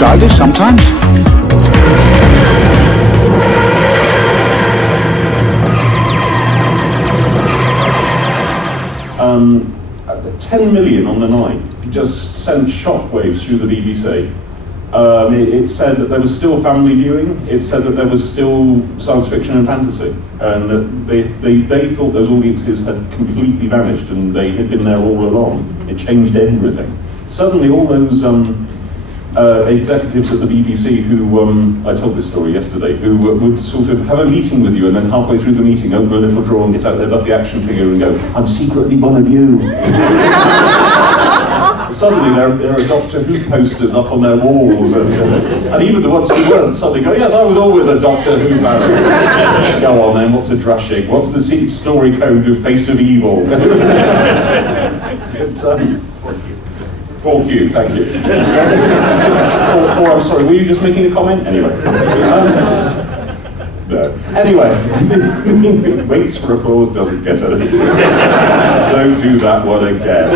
childish sometimes. $10 million on the night just sent shockwaves through the BBC. It said that there was still family viewing, it said that there was still science fiction and fantasy, and that they thought those audiences had completely vanished and they had been there all along. It changed everything. Suddenly all those executives at the BBC who, I told this story yesterday, who would sort of have a meeting with you and then halfway through the meeting open a little drawer and get out their Buffy action figure and go, "I'm secretly one of you." Suddenly there are Doctor Who posters up on their walls, and even the ones who weren't suddenly go, "Yes, I was always a Doctor Who fan." Go on then, what's a Drushig? What's the story code of Face of Evil? Paul Q, thank you. Or I'm sorry, were you just making a comment? Anyway. No. Anyway, waits for applause, doesn't get it. Don't do that one again.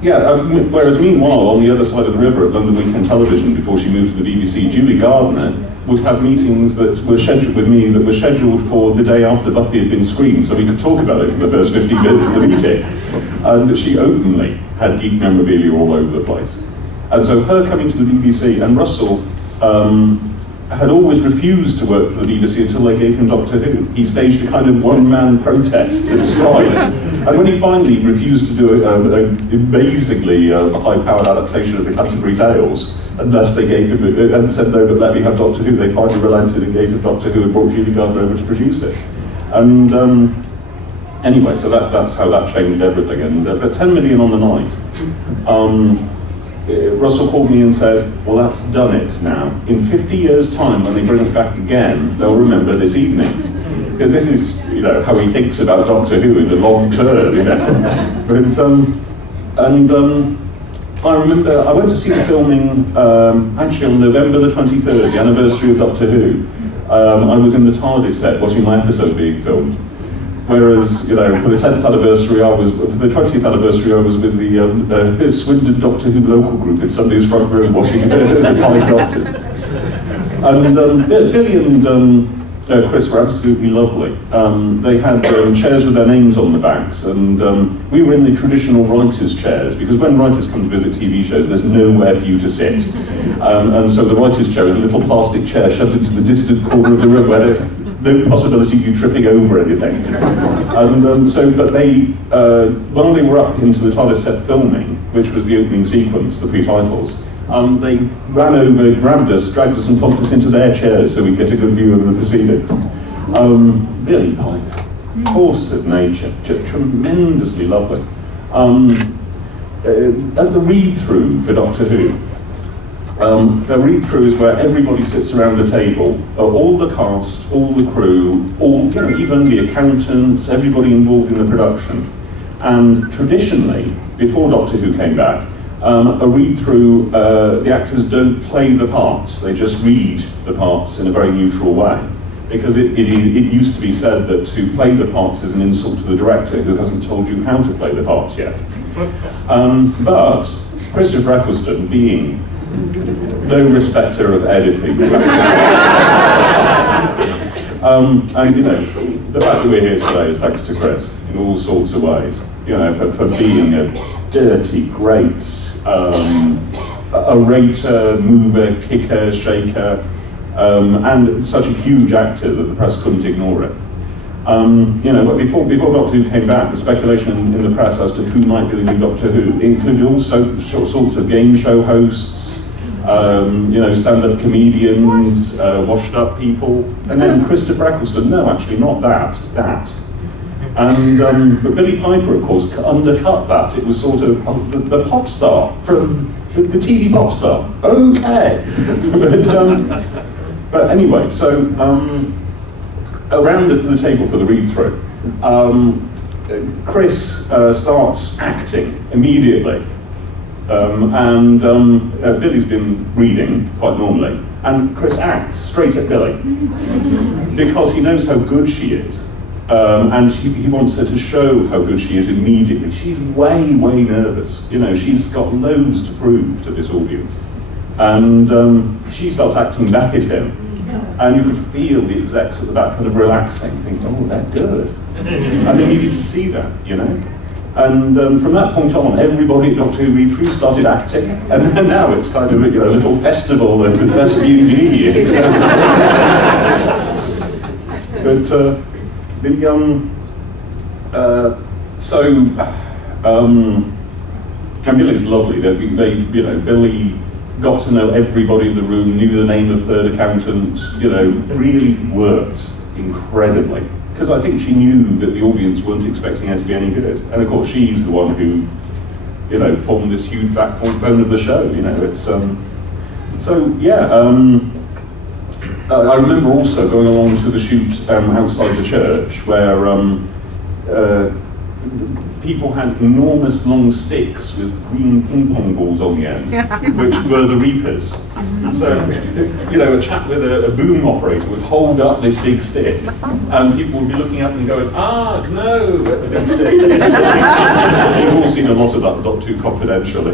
But whereas meanwhile, on the other side of the river at London Weekend Television, before she moved to the BBC, Julie Gardner would have meetings that were scheduled with me, that were scheduled for the day after Buffy had been screened, so we could talk about it for the first 15 minutes of the meeting. And she openly had geek memorabilia all over the place. And so her coming to the BBC, and Russell had always refused to work for the BBC until they gave him Doctor Who. He staged a kind of one-man protest at stride. And when he finally refused to do amazingly high-powered adaptation of the Canterbury Tales, unless they gave him, and said no, but let me have Doctor Who, they finally relented and gave him Doctor Who and brought Julie Gardner over to produce it. And anyway, so that's how that changed everything. And but 10 million on the night. Russell called me and said, "Well, that's done it now. In 50 years' time, when they bring it back again, they'll remember this evening." This is, how he thinks about Doctor Who in the long term, But, I remember I went to see the filming actually on November the 23rd, the anniversary of Doctor Who. I was in the TARDIS set watching my episode being filmed. Whereas, for the 10th anniversary, for the 20th anniversary, I was with the Swindon Doctor Who local group in somebody's front room watching the 5 Doctors. And Billy and Chris were absolutely lovely. They had chairs with their names on the backs, and we were in the traditional writers' chairs, because when writers come to visit TV shows, there's nowhere for you to sit. And so the writers' chair is a little plastic chair shoved into the distant corner of the room where there's no possibility of you tripping over anything. And but they, while they were up into the TARDIS set filming, which was the opening sequence, the pre-titles, they ran over, grabbed us, dragged us and plonked us into their chairs so we'd get a good view of the proceedings. Billy Piper, force of nature, tremendously lovely. At the read-through for Doctor Who, a read-through is where everybody sits around a table, all the cast, all the crew, even the accountants, everybody involved in the production. And traditionally, before Doctor Who came back, a read-through, the actors don't play the parts, they just read the parts in a very neutral way. Because it used to be said that to play the parts is an insult to the director who hasn't told you how to play the parts yet. But Christopher Eccleston, being no respecter of anything. And the fact that we're here today is thanks to Chris in all sorts of ways. For being a dirty, great orator, mover, kicker, shaker, and such a huge actor that the press couldn't ignore it. But before Doctor Who came back, the speculation in the press as to who might be the new Doctor Who included all sorts of game show hosts, stand-up comedians, washed-up people, and then Christopher Eccleston. No, actually, not that. And but Billy Piper, of course, undercut that. It was sort of the pop star from the TV pop star. Okay, but anyway, so around the table for the read-through, Chris starts acting immediately. Billy's been reading quite normally, and Chris acts straight at Billy because he knows how good she is. And he wants her to show how good she is immediately. She's way nervous. You know, she's got loads to prove to this audience. And she starts acting back at him. And you could feel the execs at the back kind of relaxing, thinking, oh, they're good. And they needed to see that, you know? And from that point on, everybody at Doctor Who Read Through started acting. And now it's kind of, you know, a little festival with Best UG. Camilla's lovely. They, you know, Billy got to know everybody in the room, knew the name of third accountant, you know, really worked incredibly. Because I think she knew that the audience weren't expecting her to be any good. And of course, she's the one who, you know, formed this huge backbone of the show, you know, it's, I remember also going along to the shoot outside the church where people had enormous long sticks with green ping pong balls on the end, which were the Reapers. So, you know, a chap with a boom operator would hold up this big stick, and people would be looking up and going, "Ah, no!" at the big stick. You've all seen a lot of that, not too confidential.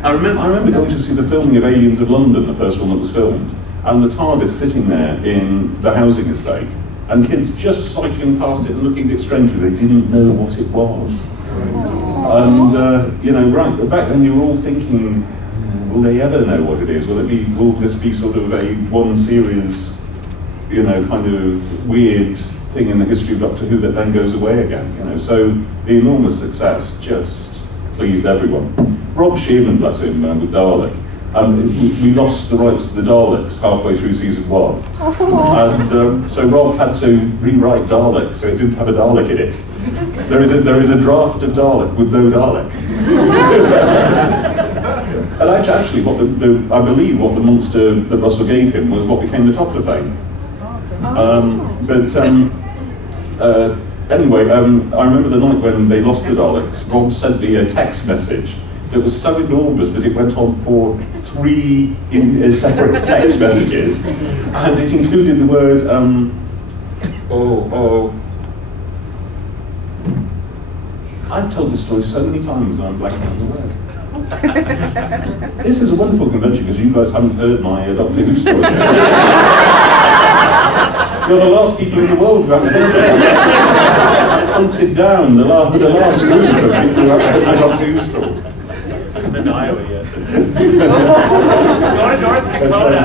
I remember going to see the filming of Aliens of London, the first one that was filmed, and the TARDIS sitting there in the housing estate. And kids just cycling past it and looking at it strangely, they didn't know what it was. And, you know, right, back then you were all thinking, will they ever know what it is? Will this be sort of a one series, you know, kind of weird thing in the history of Doctor Who that then goes away again, you know? So the enormous success just pleased everyone. Rob Shearman, bless him, with Dalek. We lost the rights to the Daleks halfway through season 1. And so Rob had to rewrite Dalek, so it didn't have a Dalek in it. There is a draft of Dalek with no Dalek. And actually, I believe what the monster that Russell gave him was what became the Toppler fame. Anyway, I remember the night when they lost the Daleks, Rob sent me a text message that was so enormous that it went on for 3 separate text messages, and it included the word, I've told this story so many times and I'm blanking on the word. This is a wonderful convention because you guys haven't heard my Doctor Who story. You're the last people in the world who haven't heard it. I've hunted down the last group of people who haven't heard my Doctor Who stories. Been to Iowa yet. Go to North Dakota.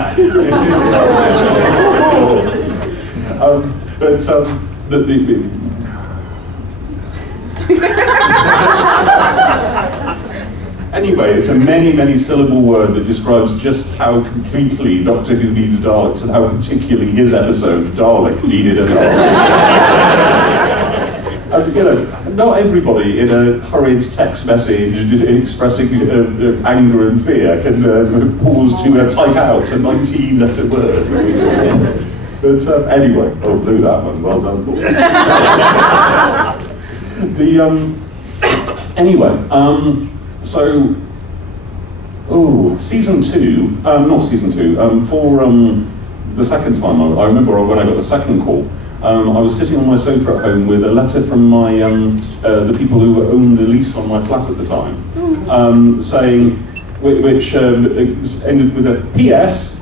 Anyway, it's a many syllable word that describes just how completely Doctor Who needs Daleks and how particularly his episode, Dalek, needed a Dalek. And, you know, not everybody in a hurried text message expressing anger and fear can pause to type out a 19-letter word. But anyway, blew that one. Well done, Paul. Season 2, not season 2, for the second time, I remember when I got the second call, I was sitting on my sofa at home with a letter from my the people who owned the lease on my flat at the time, saying, which ended with a P.S.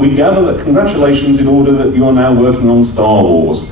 We gather that congratulations in order that you are now working on Star Wars.